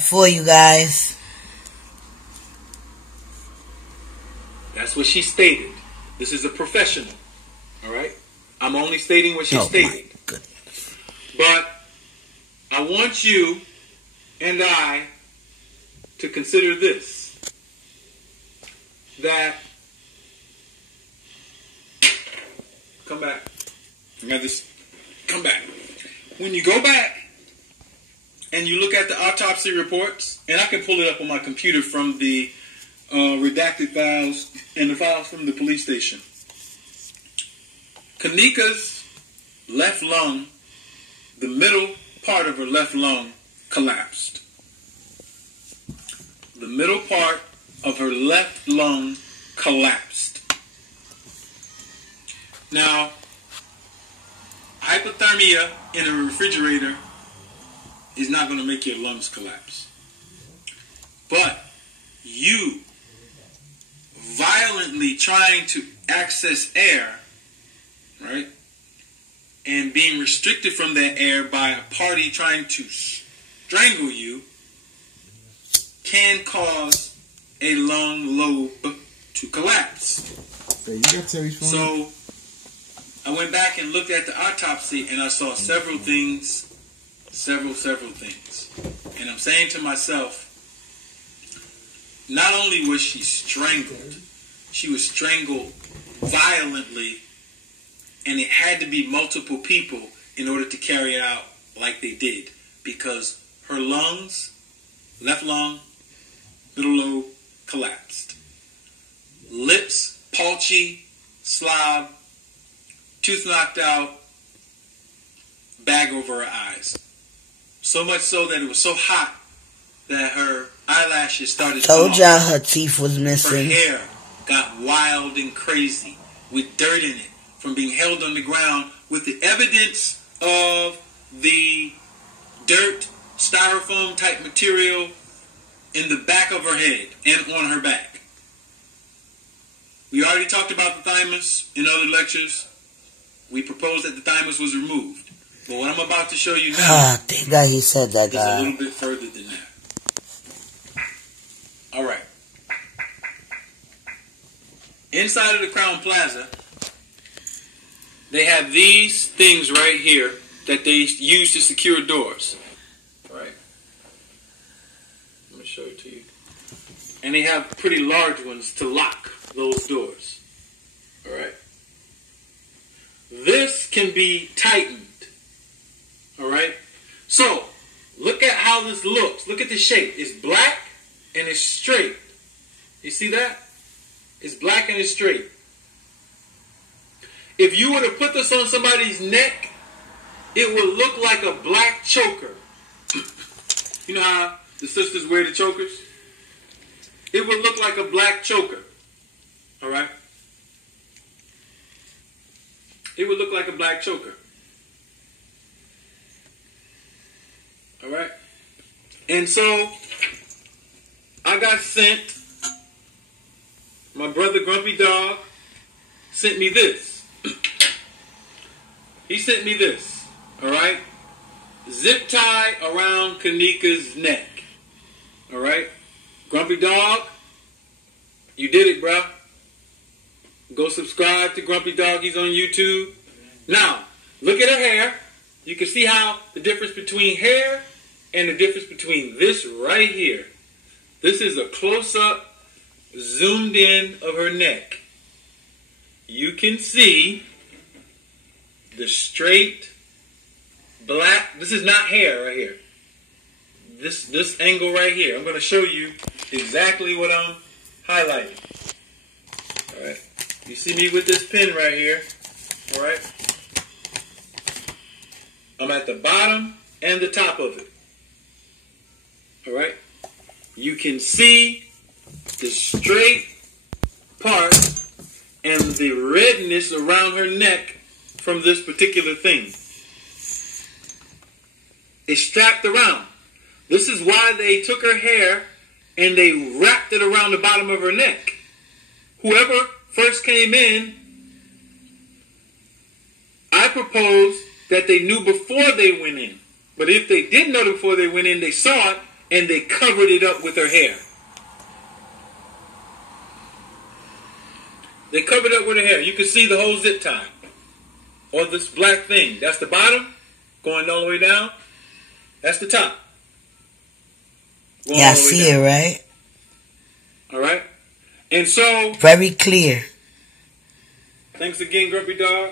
For you guys. That's what she stated. This is a professional. Alright? I'm only stating what she stated. My goodness. But I want you and I to consider this. That come back. I got this. Come back. When you go back and you look at the autopsy reports, and I can pull it up on my computer from the redacted files and the files from the police station. Kanika's left lung, the middle part of her left lung collapsed. The middle part of her left lung collapsed. Now, hypothermia in a refrigerator is not going to make your lungs collapse. But you violently trying to access air, right, and being restricted from that air by a party trying to strangle you can cause a lung lobe to collapse. So I went back and looked at the autopsy and I saw several things. Several things. And I'm saying to myself, not only was she strangled, she was strangled violently, and it had to be multiple people in order to carry out like they did, because her lungs, left lung, middle lobe, collapsed. Lips, palsy, slob, tooth knocked out, bag over her eyes. So much so that it was so hot that her eyelashes started to fall. Told y'all her teeth was missing. Her hair got wild and crazy with dirt in it from being held on the ground with the evidence of the dirt, styrofoam type material in the back of her head and on her back. We already talked about the thymus in other lectures. We proposed that the thymus was removed. But what I'm about to show you now thank God he said that, is a little bit further than that. Alright. Inside of the Crown Plaza, they have these things right here that they use to secure doors. Right? Let me show it to you. And they have pretty large ones to lock those doors. Alright? This can be tightened. Alright? So, look at how this looks. Look at the shape. It's black and it's straight. You see that? It's black and it's straight. If you were to put this on somebody's neck, it would look like a black choker. You know how the sisters wear the chokers? It would look like a black choker. Alright? It would look like a black choker. Alright? And so, I got sent, my brother Grumpy Dog sent me this. He sent me this. Alright? Zip tie around Kanika's neck. Alright? Grumpy Dog, you did it, bro. Go subscribe to Grumpy Dog. He's on YouTube. Now, look at her hair. You can see how the difference between hair and the difference between this right here. This is a close-up, zoomed in of her neck. You can see the straight, black. This is not hair right here. This angle right here. I'm going to show you exactly what I'm highlighting. All right. You see me with this pen right here. All right. I'm at the bottom and the top of it. All right. You can see the straight part and the redness around her neck from this particular thing. It's strapped around. This is why they took her hair and they wrapped it around the bottom of her neck. Whoever first came in, I proposed that they knew before they went in. But if they didn't know before they went in, they saw it and they covered it up with her hair. They covered it up with her hair. You can see the whole zip tie. Or this black thing. That's the bottom, going all the way down. That's the top. Yeah, I see it, right? All right? And so... very clear. Thanks again, Grumpy Dog.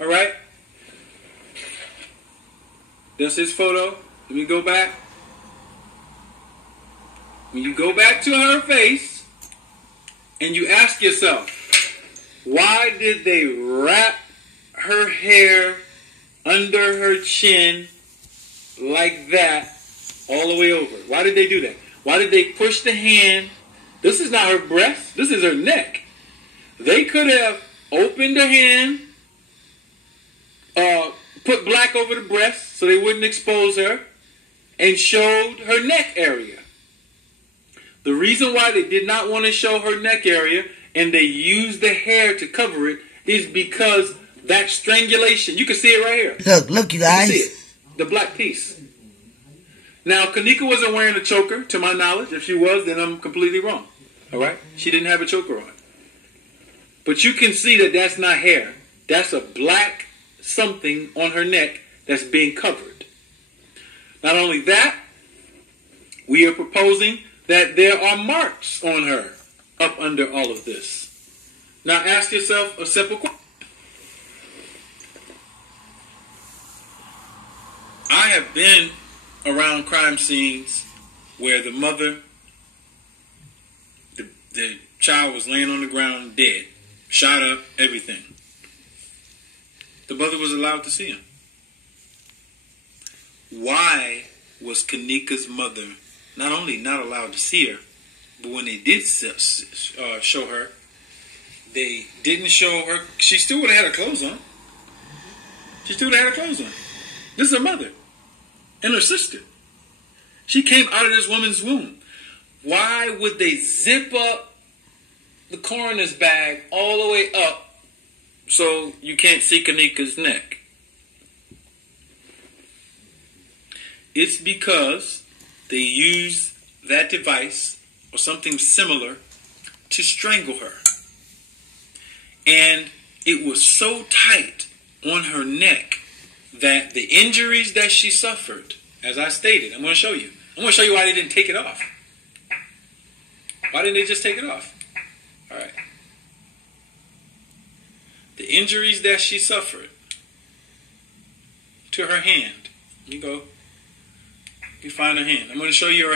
All right? That's his photo. Let me go back. When you go back to her face and you ask yourself, why did they wrap her hair under her chin like that all the way over? Why did they do that? Why did they push the hand? This is not her breast. This is her neck. They could have opened her hand, put black over the breast so they wouldn't expose her, and showed her neck area. The reason why they did not want to show her neck area and they used the hair to cover it is because that strangulation, you can see it right here. Look, you guys. You can see it, the black piece. Now, Kanika wasn't wearing a choker, to my knowledge. If she was, then I'm completely wrong. All right? She didn't have a choker on. But you can see that that's not hair. That's a black something on her neck that's being covered. Not only that, we are proposing that there are marks on her up under all of this. Now ask yourself a simple question. I have been around crime scenes where the mother, the child was laying on the ground dead, shot up, everything. The mother was allowed to see him. Why was Kanika's mother not only not allowed to see her, but when they did show her, they didn't show her. She still would have had her clothes on. She still would have had her clothes on. This is her mother and her sister. She came out of this woman's womb. Why would they zip up the coroner's bag all the way up so you can't see Kanika's neck? It's because they used that device or something similar to strangle her. And it was so tight on her neck that the injuries that she suffered, as I stated, I'm going to show you. I'm going to show you why they didn't take it off. Why didn't they just take it off? All right. The injuries that she suffered to her hand. You go. You find her hand. I'm going to show you her hand.